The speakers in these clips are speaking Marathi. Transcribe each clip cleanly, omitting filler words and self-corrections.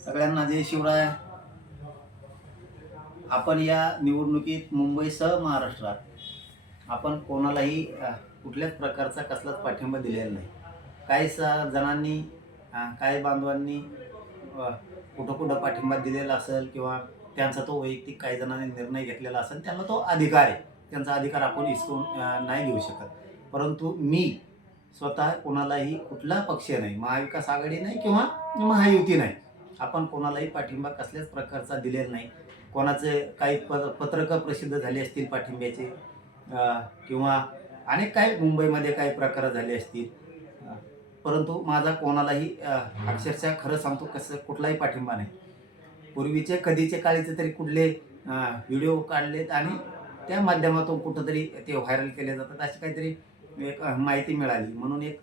सगळ्यांना जय शिवराय. आपण या निवडणुकीत मुंबईसह महाराष्ट्रात आपण कोणालाही कुठल्याच प्रकारचा कसलाच पाठिंबा दिलेला नाही. काही जणांनी काही बांधवांनी कुठं कुठं पाठिंबा दिलेला असेल किंवा त्यांचा तो वैयक्तिक काही जणांनी निर्णय घेतलेला असेल, त्यांना तो अधिकार आहे. त्यांचा अधिकार आपण हिसकून नाही घेऊ शकत. परंतु मी स्वतः कोणालाही कुठला पक्ष नाही, महाविकास आघाडी नाही किंवा महायुती नाही, आपण कोणालाही पाठिंबा कसल्याच प्रकारचा दिलेला नाही. कोणाचे काही पत्रकं प्रसिद्ध झाले असतील पाठिंब्याचे किंवा अनेक काही मुंबईमध्ये काही प्रकार झाले असतील, परंतु माझा कोणालाही अक्षरशः खरं सांगतो कुठलाही पाठिंबा नाही. पूर्वीचे कधीचे काळीचे तरी कुठले व्हिडिओ काढलेत आणि त्या माध्यमातून कुठंतरी ते व्हायरल केले जातात, अशी काहीतरी एक माहिती मिळाली. म्हणून एक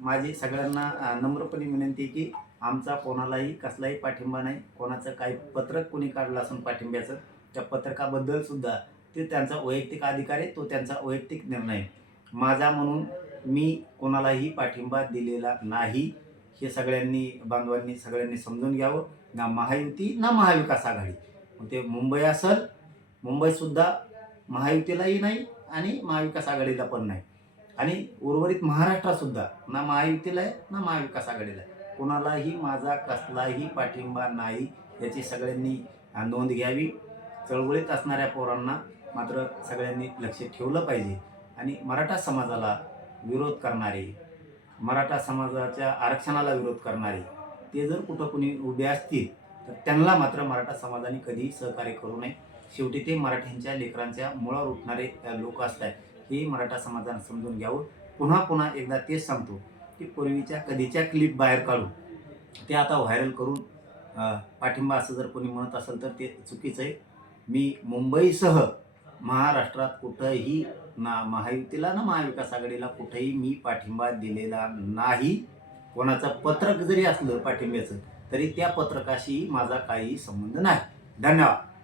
माझी सगळ्यांना नम्रपणे विनंती आहे की आमचा कोणालाही कसलाही पाठिंबा नाही. कोणाचं काही पत्रक कोणी काढलं असून पाठिंब्याचं, त्या पत्रकाबद्दल सुद्धा ते त्यांचा वैयक्तिक अधिकार आहे, तो त्यांचा वैयक्तिक निर्णय आहे. माझा म्हणून मी कोणालाही पाठिंबा दिलेला नाही, हे सगळ्यांनी बांधवांनी सगळ्यांनी समजून घ्यावं. ना महायुती ना महाविकास आघाडी. मग ते मुंबई असेल, मुंबईसुद्धा महायुतीलाही नाही आणि महाविकास आघाडीला पण नाही, आणि उर्वरित महाराष्ट्रातसुद्धा ना महायुतीला आहे ना महाविकास आघाडीला आहे. कोणालाही माझा कसलाही पाठिंबा नाही, याची सगळ्यांनी नोंद घ्यावी. चळवळीत असणाऱ्या पोरांना मात्र सगळ्यांनी लक्ष ठेवलं पाहिजे. आणि मराठा समाजाला विरोध करणारे, मराठा समाजाच्या आरक्षणाला विरोध करणारे, ते जर कुठं कुणी उभे असतील तर त्यांना मात्र मराठा समाजाने कधीही सहकार्य करू नये. शेवटी ते मराठ्यांच्या लेकरांच्या मुळावर उठणारे लोक असतात, हे मराठा समाजाने समजून घ्यावं. पुन्हा पुन्हा एकदा तेच सांगतो की पूर्वीच्या कधीच्या क्लिप बाहेर काढून ते आता व्हायरल करून पाठिंबा असं जर कोणी म्हणत असेल तर ते चुकीचं आहे. मी मुंबईसह महाराष्ट्रात कुठंही ना महायुतीला ना महाविकास आघाडीला कुठंही मी पाठिंबा दिलेला नाही. कोणाचं पत्रक जरी असलं पाठिंब्याचं तरी त्या पत्रकाशी माझा काही संबंध नाही. धन्यवाद.